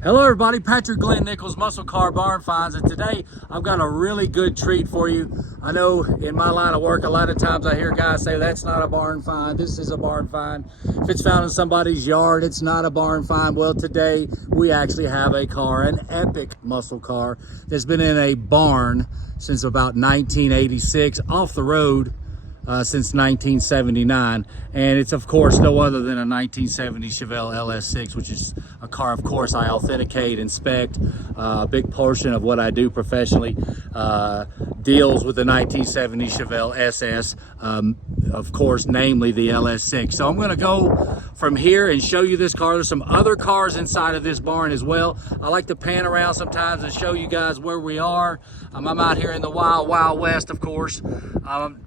Hello everybody, Patrick Glenn Nichols, Muscle Car Barn Finds, and today I've got a really good treat for you. I know in my line of work, a lot of times I hear guys say, that's not a barn find, this is a barn find. If it's found in somebody's yard, it's not a barn find. Well, today we actually have a car, an epic muscle car that's been in a barn since about 1986, off the road since 1979, and it's of course no other than a 1970 Chevelle LS6, which is a car of course I authenticate, inspect. A big portion of what I do professionally deals with the 1970 Chevelle SS, of course, namely the LS6. So I'm going to go from here and show you this car. There's some other cars inside of this barn as well. I like to pan around sometimes and show you guys where we are. I'm out here in the wild west, of course.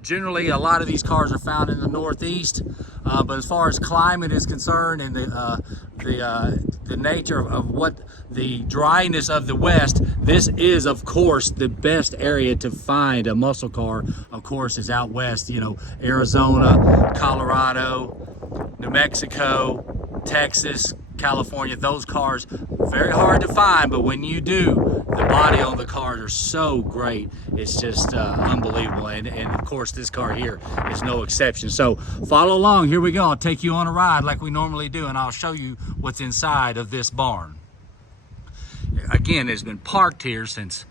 Generally a lot of these cars are found in the Northeast, but as far as climate is concerned and the nature of what the dryness of the West, this is of course the best area to find a muscle car. Of course, is out west, you know, Arizona, Colorado, New Mexico, Texas, California. Those cars very hard to find, but when you do, the body on the cars are so great. It's just unbelievable, and of course this car here is no exception. So follow along, here we go. I'll take you on a ride like we normally do, and I'll show you what's inside of this barn. Again, it's been parked here since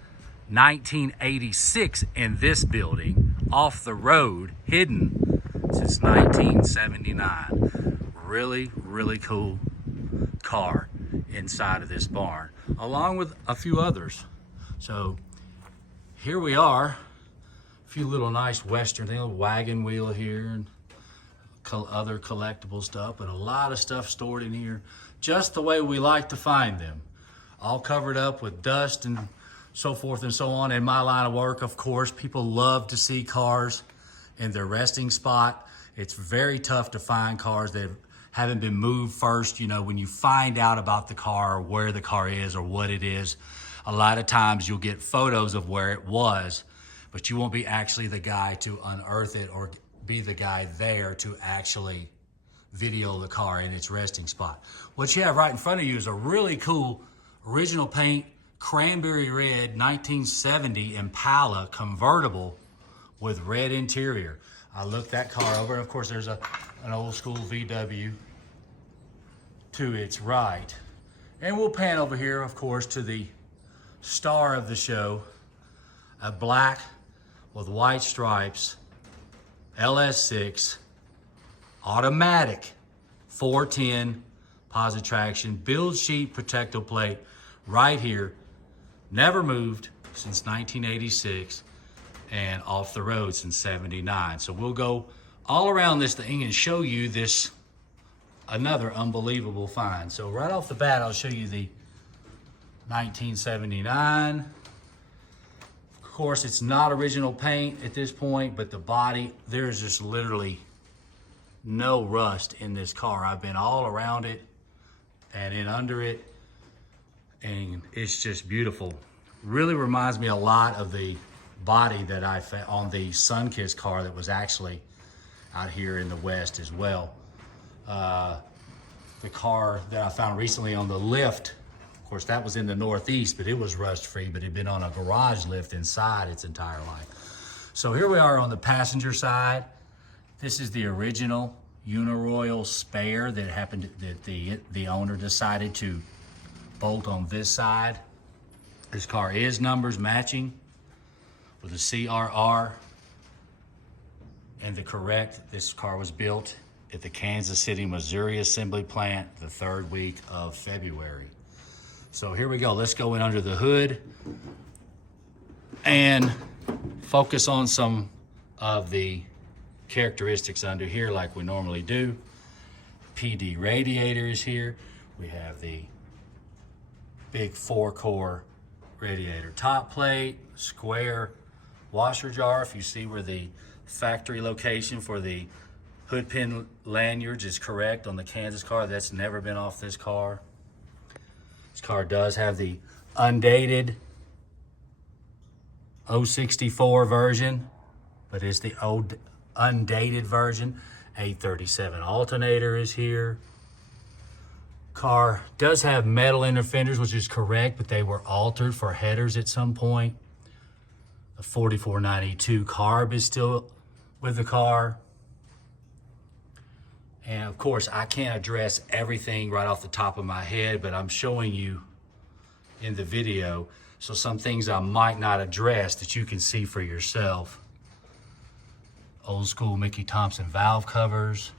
1986 in this building, off the road, hidden since 1979. Really cool car inside of this barn, along with a few others. So here we are, a few little nice Western, little wagon wheel here, and other collectible stuff, but a lot of stuff stored in here, just the way we like to find them, all covered up with dust and so forth and so on. In my line of work, of course, people love to see cars in their resting spot. It's very tough to find cars that haven't been moved first. You know, when you find out about the car, or where the car is or what it is, a lot of times you'll get photos of where it was, but you won't be actually the guy to unearth it or be the guy there to actually video the car in its resting spot. What you have right in front of you is a really cool original paint cranberry red 1970 Impala convertible with red interior. I looked that car over, and of course there's an old school VW to its right. And we'll pan over here, of course, to the star of the show, a black with white stripes LS6 automatic 410 positraction build sheet protective plate right here, never moved since 1986 and off the road since 79. So we'll go all around this thing and show you this another unbelievable find. So right off the bat, I'll show you the 1979. Of course, it's not original paint at this point, but the body, there's just literally no rust in this car. I've been all around it and in under it, and it's just beautiful. Really reminds me a lot of the body that I found on the Sunkist car that was actually out here in the West as well. The car that I found recently on the lift, of course that was in the Northeast, but it was rust free, but it had been on a garage lift inside its entire life. So here we are on the passenger side. This is the original Uniroyal spare that happened, that the owner decided to bolt on this side. This car is numbers matching with a CRR and the correct. This car was built at the Kansas City, Missouri assembly plant the 3rd week of February. So here we go. Let's go in under the hood and focus on some of the characteristics under here like we normally do. PD radiator is here. We have the big 4-core radiator top plate, square washer jar. If you see where the factory location for the hood pin lanyards is correct on the Kansas car, that's never been off this car. This car does have the undated 064 version, but it's the old undated version. 837 alternator is here. Car does have metal inner fenders, which is correct, but they were altered for headers at some point. The 4492 carb is still with the car. And of course, I can't address everything right off the top of my head, but I'm showing you in the video. So some things I might not address that you can see for yourself. Old school Mickey Thompson valve covers.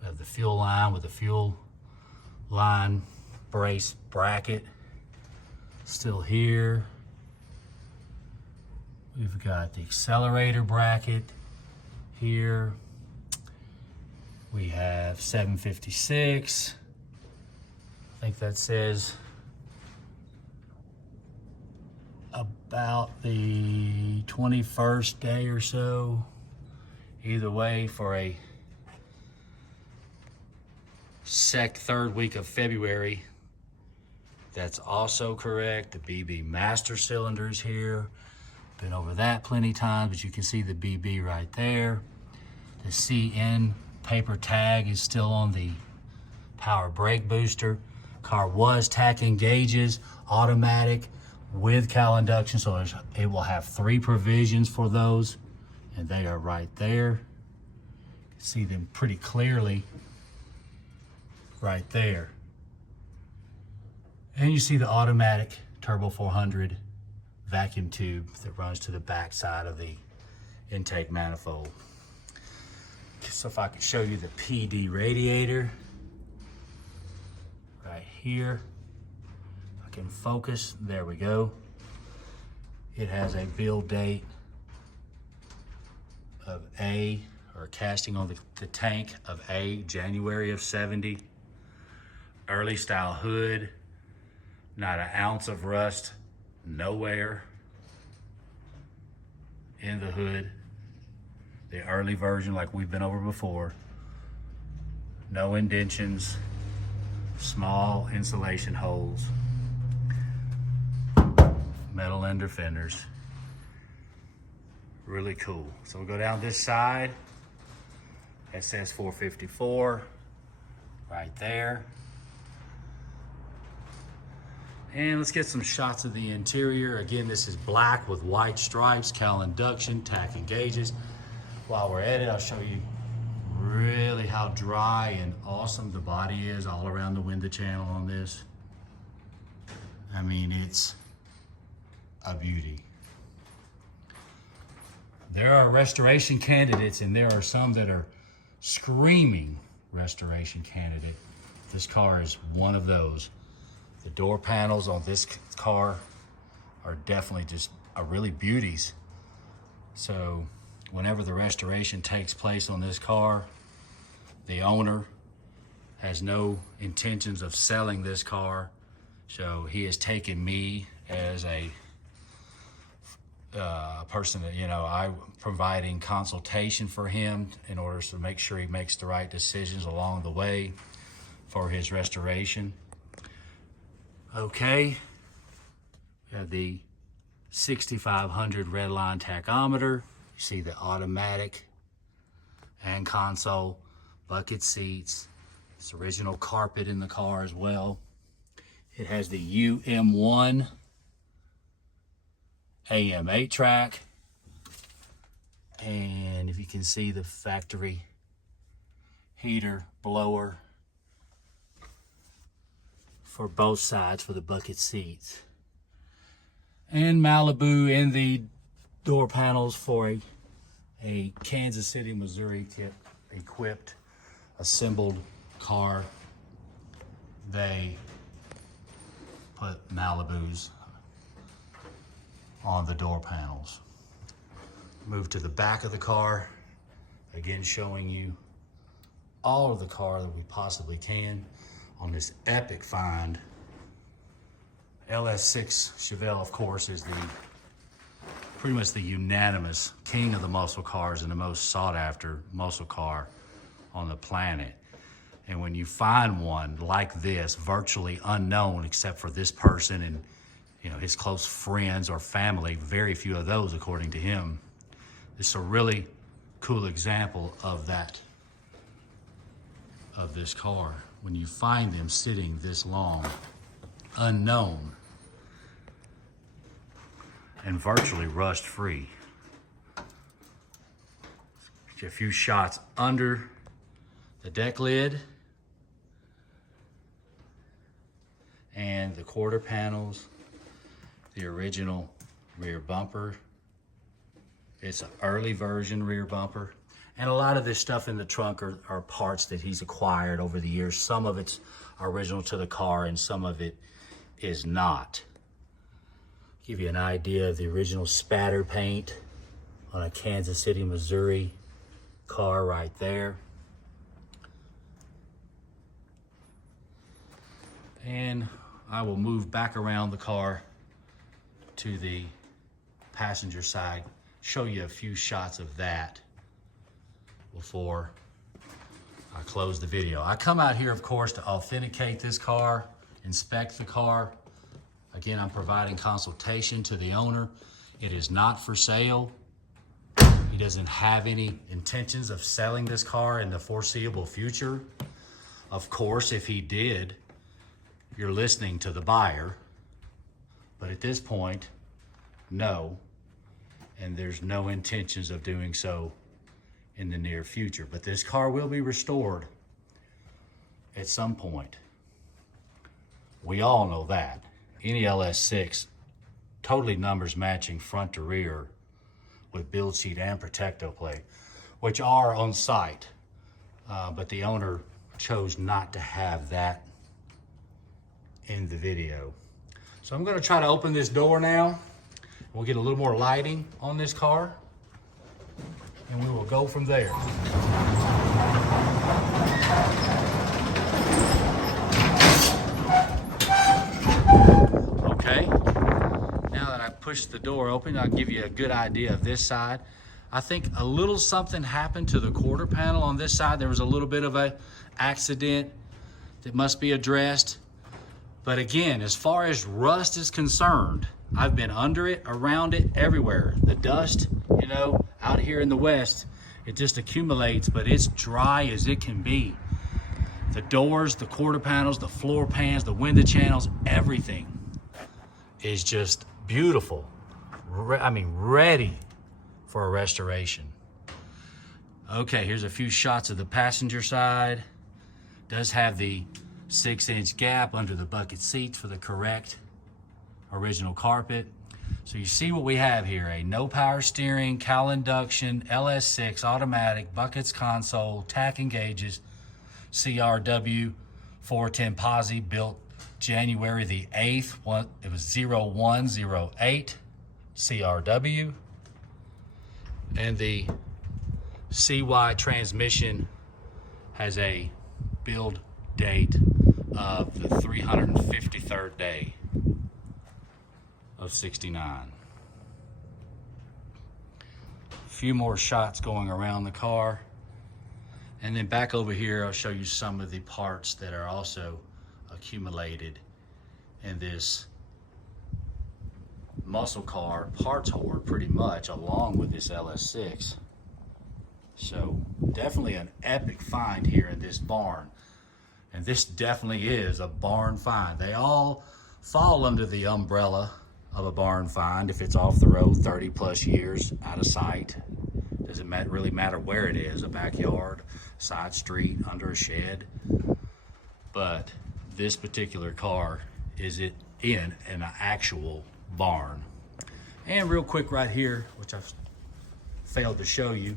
We have the fuel line with the fuel line brace bracket still here. We've got the accelerator bracket here. We have 756. I think that says about the 21st day or so. Either way, for a third week of February. That's also correct. The BB master cylinders here. Been over that plenty of times, but you can see the BB right there. The CN paper tag is still on the power brake booster. Car was taching gauges, automatic with cowl induction, so it will have 3 provisions for those, and they are right there. You can see them pretty clearly right there. And you see the automatic turbo 400 vacuum tube that runs to the back side of the intake manifold. So if I could show you the PD radiator right here. I can focus, there we go. It has a build date of A, or casting on the tank of A, January of 70. Early style hood, not an ounce of rust, nowhere in the hood. The early version like we've been over before. No indentions, small insulation holes, metal ender fenders. Really cool. So we'll go down this side. That says 454 right there. And let's get some shots of the interior. Again, this is black with white stripes, cowl induction, tach and gauges. While we're at it, I'll show you really how dry and awesome the body is all around the window channel on this. I mean, it's a beauty. There are restoration candidates, and there are some that are screaming restoration candidate. This car is one of those. The door panels on this car are definitely just really beauties. So whenever the restoration takes place on this car, the owner has no intentions of selling this car. So he has taken me as a person that, you know, I'm providing consultation for him in order to make sure he makes the right decisions along the way for his restoration. Okay, we have the 6500 red line tachometer. You see the automatic and console, bucket seats. It's original carpet in the car as well. It has the UM1 AM 8-track. And if you can see the factory heater, blower for both sides for the bucket seats. And Malibu in the door panels for a Kansas City, Missouri equipped, assembled car. They put Malibus on the door panels. Move to the back of the car, again showing you all of the car that we possibly can on this epic find. LS6 Chevelle, of course, is pretty much the unanimous king of the muscle cars and the most sought after muscle car on the planet. And when you find one like this, virtually unknown except for this person and, you know, his close friends or family, very few of those according to him, it's a really cool example of that, of this car. when you find them sitting this long, unknown, and virtually rust free. Get a few shots under the deck lid and the quarter panels, the original rear bumper. It's an early version rear bumper. And a lot of this stuff in the trunk are parts that he's acquired over the years. Some of it's original to the car and some of it is not. Give you an idea of the original spatter paint on a Kansas City, Missouri car right there. And I will move back around the car to the passenger side, show you a few shots of that before I close the video. I come out here, of course, to authenticate this car, inspect the car. Again, I'm providing consultation to the owner. It is not for sale. He doesn't have any intentions of selling this car in the foreseeable future. Of course, if he did, you're listening to the buyer. But at this point, no. And there's no intentions of doing so in the near future. But this car will be restored at some point. We all know that. Any LS6, totally numbers matching front to rear with build sheet and protecto plate, which are on site. But the owner chose not to have that in the video. So I'm gonna try to open this door now. We'll get a little more lighting on this car and we will go from there. Okay, now that I pushed the door open, I'll give you a good idea of this side. I think a little something happened to the quarter panel on this side. There was a little bit of an accident that must be addressed. But again, as far as rust is concerned, I've been under it, around it, everywhere. The dust, you know, out here in the West, it just accumulates, but it's dry as it can be. The doors, the quarter panels, the floor pans, the window channels, everything is just beautiful. I mean, ready for a restoration. Okay, here's a few shots of the passenger side. Does have the 6-inch gap under the bucket seats for the correct original carpet. So you see what we have here: a no power steering, cowl induction, LS6 automatic, buckets console, tach and gauges, CRW 410 posi, built January the 8th. It was 0108 CRW. And the CY transmission has a build date of the 353rd day of 69. A few more shots going around the car. And then back over here, I'll show you some of the parts that are also accumulated in this muscle car parts hoard, pretty much, along with this LS6. So definitely an epic find here in this barn. And this definitely is a barn find. They all fall under the umbrella of a barn find if it's off the road 30 plus years, out of sight. Doesn't really matter where it is, a backyard, side street, under a shed. But this particular car is in an actual barn. And real quick right here, which I've failed to show you,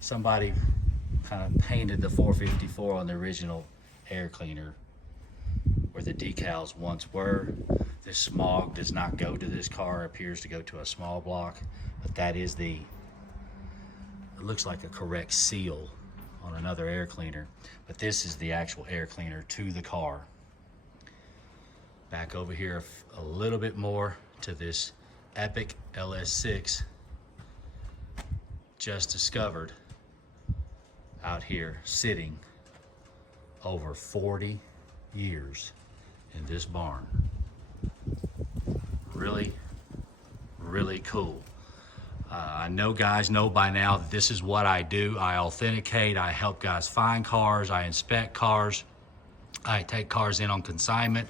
somebody kind of painted the 454 on the original air cleaner where the decals once were. This smog does not go to this car, appears to go to a small block, but that is it looks like a correct seal on another air cleaner, but this is the actual air cleaner to the car. Back over here a little bit more to this epic LS6 just discovered out here, sitting over 40 years in this barn. Really, really cool. I know guys know by now that this is what I do. I authenticate, I help guys find cars, I inspect cars. I take cars in on consignment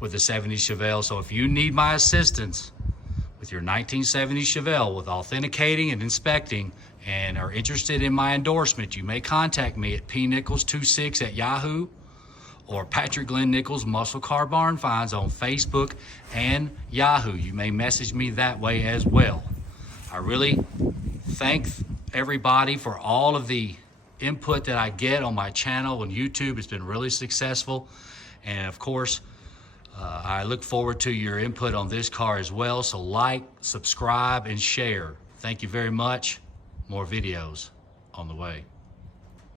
with the 70 Chevelle. So if you need my assistance with your 1970 Chevelle with authenticating and inspecting and are interested in my endorsement, you may contact me at pnichols26@yahoo or Patrick Glenn Nichols Muscle Car Barn Finds on Facebook and Yahoo. You may message me that way as well. I really thank everybody for all of the input that I get on my channel on YouTube. It's been really successful. And of course, I look forward to your input on this car as well. So like, subscribe, and share. Thank you very much. More videos on the way.